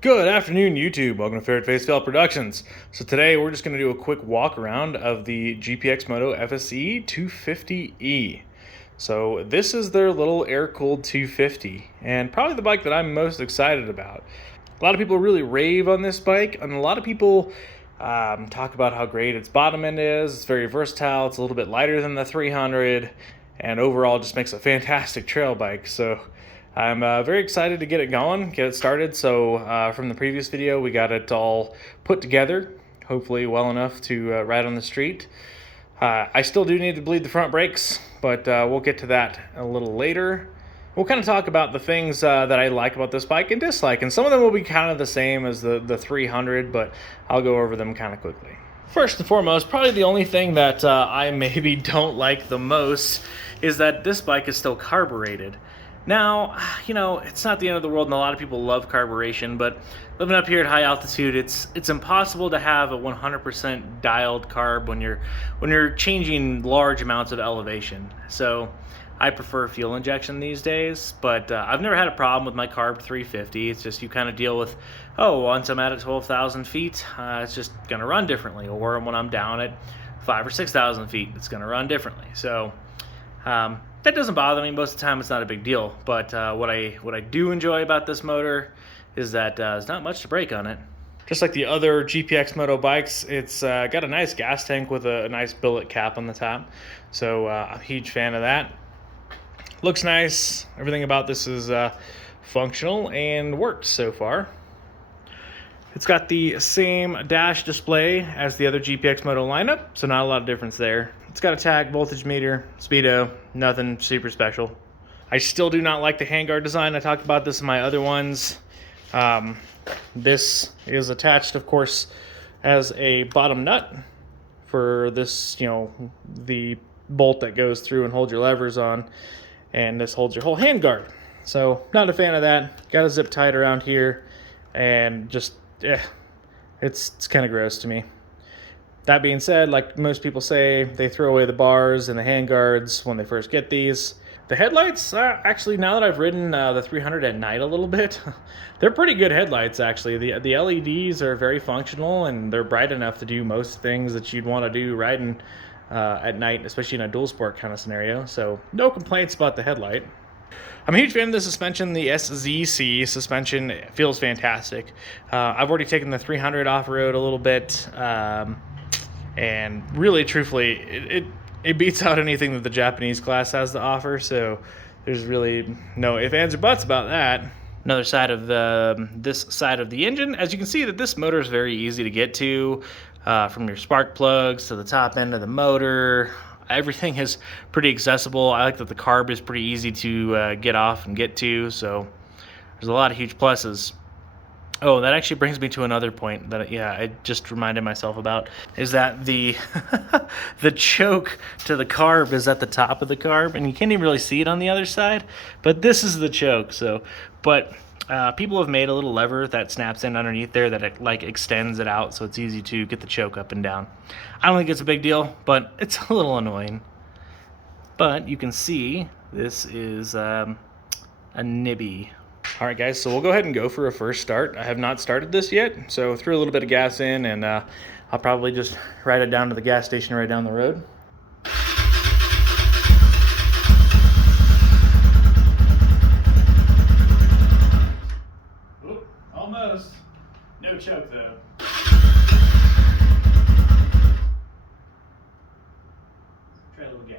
Good afternoon, YouTube. Welcome to Fair Face Fail Productions. So today we're just going to do a quick walk around of the GPX Moto FSE 250E. So this is their little air-cooled 250, and probably the bike that I'm most excited about. A lot of people really rave on this bike, and a lot of people talk about how great its bottom end is. It's very versatile. It's a little bit lighter than the 300, and overall just makes a fantastic trail bike. So I'm very excited to get it going, get it started. So from the previous video, we got it all put together, hopefully well enough to ride on the street. I still do need to bleed the front brakes, but we'll get to that a little later. We'll kind of talk about the things that I like about this bike and dislike, and some of them will be kind of the same as the 300, but I'll go over them kind of quickly. First and foremost, probably the only thing that I maybe don't like the most is that this bike is still carbureted. Now, you know, it's not the end of the world, and a lot of people love carburation, but living up here at high altitude, it's impossible to have a 100% dialed carb when you're changing large amounts of elevation. So I prefer fuel injection these days, but I've never had a problem with my carb 350. It's just you kind of deal with, oh, once I'm at 12,000 feet, it's just going to run differently, or when I'm down at 5,000 or 6,000 feet, it's going to run differently. So that doesn't bother me. Most of the time it's not a big deal, but what I do enjoy about this motor is that there's not much to break on it. Just like the other GPX Moto bikes, it's got a nice gas tank with a nice billet cap on the top, so I'm a huge fan of that. Looks nice. Everything about this is functional and works so far. It's got the same dash display as the other GPX Moto lineup, so not a lot of difference there. It's got a tach, voltage meter, speedo, nothing super special. I still do not like the Handguard design. I talked about this in my other ones. This is attached, of course, as a bottom nut for this, you know, the bolt that goes through and holds your levers on, and this holds your whole handguard. So not a fan of that. Got a zip tied around here, and just it's kind of gross to me. That being said, like most people say, they throw away the bars and the handguards when they first get these. The headlights, actually, now that I've ridden the 300 at night a little bit, they're pretty good headlights, actually. The LEDs are very functional, and they're bright enough to do most things that you'd want to do riding at night, especially in a dual sport kind of scenario. So no complaints about the headlight. I'm a huge fan of the suspension. The SZC suspension feels fantastic. I've already taken the 300 off-road a little bit, and really, truthfully, it beats out anything that the Japanese class has to offer, so there's really no ifs, ands, or buts about that. Another side of this side of the engine, as you can see, that this motor is very easy to get to, from your spark plugs to the top end of the motor. Everything is pretty accessible. I like that the carb is pretty easy to get off and get to, so there's a lot of huge pluses. Oh, that actually brings me to another point that, yeah, I just reminded myself about, is that the the choke to the carb is at the top of the carb, and you can't even really see it on the other side, but this is the choke. So, but people have made a little lever that snaps in underneath there that it, like, extends it out so it's easy to get the choke up and down. I don't think it's a big deal, but it's a little annoying. But you can see this is a nibby. All right, guys, so we'll go ahead and go for a first start. I have not started this yet, so threw a little bit of gas in, and I'll probably just ride it down to the gas station right down the road. Oop, almost. No choke, though. Try a little gas.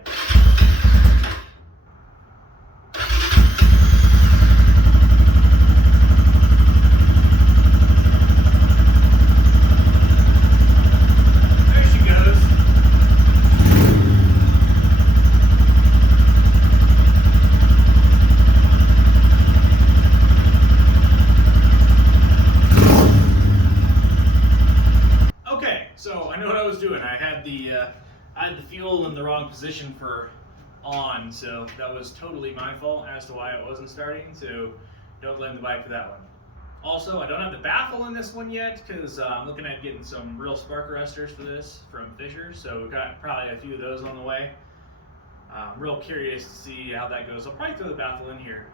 So I know what I was doing. I had the fuel in the wrong position for on, so that was totally my fault as to why it wasn't starting, so don't blame the bike for that one. Also, I don't have the baffle in this one yet because I'm looking at getting some real spark arresters for this from Fisher, so we've got probably a few of those on the way. I'm real curious to see how that goes. I'll probably throw the baffle in here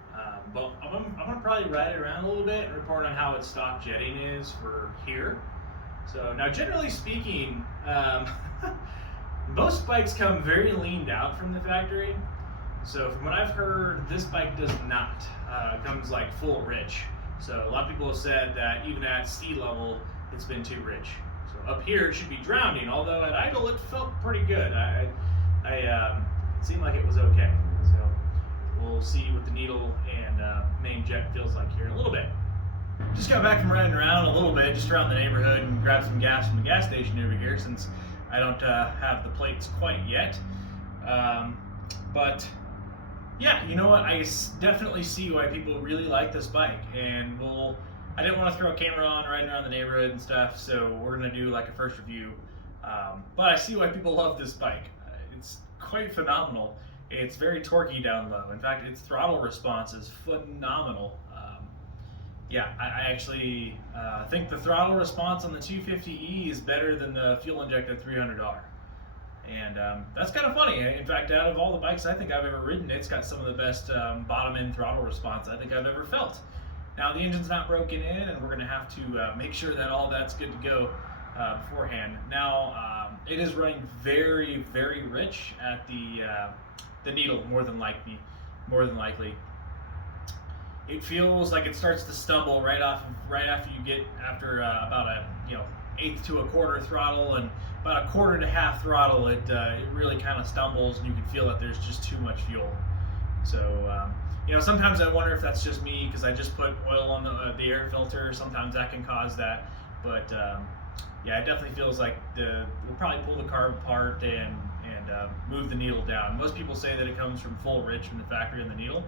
But I'm gonna probably ride it around a little bit and report on how its stock jetting is for here. So now, generally speaking, most bikes come very leaned out from the factory. So from what I've heard, this bike does not. It comes like full rich. So a lot of people have said that even at sea level, it's been too rich. So up here, it should be drowning, although at idle, it felt pretty good. It seemed like it was okay. So we'll see what the needle and main jet feels like here in a little bit. Just got back from riding around a little bit, just around the neighborhood, and grabbed some gas from the gas station over here since I don't have the plates quite yet. But yeah, you know what? I definitely see why people really like this bike, and I didn't want to throw a camera on riding around the neighborhood and stuff, so we're gonna do like a first review. But I see why people love this bike. It's quite phenomenal. It's very torquey down low. In fact, its throttle response is phenomenal. Yeah, I actually think the throttle response on the 250E is better than the fuel-injected 300R. And that's kind of funny. In fact, out of all the bikes I think I've ever ridden, it's got some of the best bottom-end throttle response I think I've ever felt. Now, the engine's not broken in, and we're going to have to make sure that all that's good to go beforehand. Now, it is running very, very rich at the needle, more than likely. It feels like it starts to stumble right after you get about a eighth to a quarter throttle, and about a quarter to half throttle, it really kind of stumbles, and you can feel that there's just too much fuel. So sometimes I wonder if that's just me because I just put oil on the air filter. Sometimes that can cause that, but yeah, it definitely feels like we'll probably pull the carb apart and move the needle down. Most people say that it comes from full rich from the factory on the needle.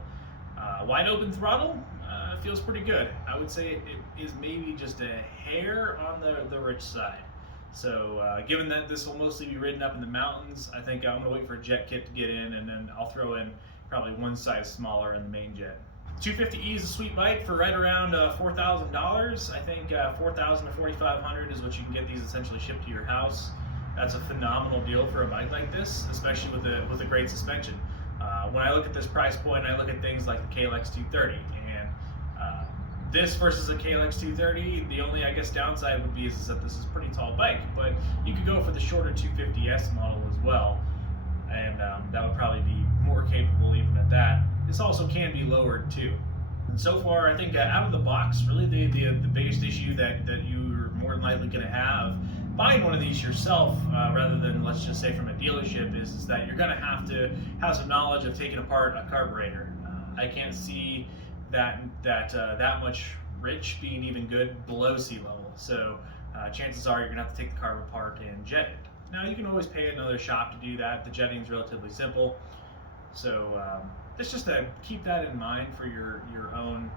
Wide open throttle feels pretty good. I would say it is maybe just a hair on the rich side. So given that this will mostly be ridden up in the mountains, I think I'm going to wait for a jet kit to get in, and then I'll throw in probably one size smaller in the main jet. 250E is a sweet bike for right around $4,000. I think $4,000 to $4,500 is what you can get these essentially shipped to your house. That's a phenomenal deal for a bike like this, especially with a great suspension. When I look at this price point, I look at things like the KLX 230, and this versus a KLX 230, the only downside would be is that this is a pretty tall bike, but you could go for the shorter 250S model as well, and that would probably be more capable even at that. This also can be lowered too. And so far, I think out of the box, really the biggest issue that you're more than likely going to have buying one of these yourself, rather than, let's just say, from a dealership, is that you're going to have some knowledge of taking apart a carburetor. I can't see that much rich being even good below sea level. So chances are you're going to have to take the carb apart and jet it. Now, you can always pay another shop to do that. The jetting is relatively simple. So it's just to keep that in mind for your own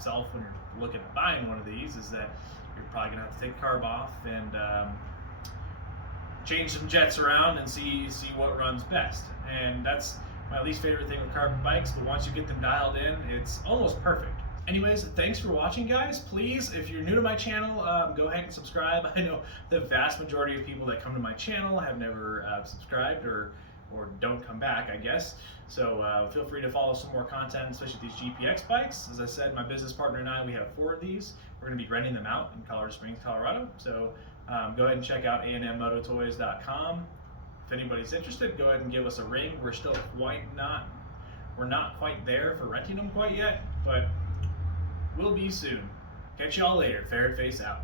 self when you're looking at buying one of these, is that you're probably going to have to take the carb off and change some jets around and see what runs best. And that's my least favorite thing with carbon bikes, but once you get them dialed in, it's almost perfect. Anyways, thanks for watching, guys. Please, if you're new to my channel, go ahead and subscribe. I know the vast majority of people that come to my channel have never subscribed or don't come back, I guess. So feel free to follow some more content, especially these GPX bikes. As I said, my business partner and I, we have 4 of these. We're going to be renting them out in Colorado Springs, Colorado. So go ahead and check out ANMMototoys.com. If anybody's interested, go ahead and give us a ring. We're not quite there for renting them quite yet, but we'll be soon. Catch y'all later. Ferret Face out.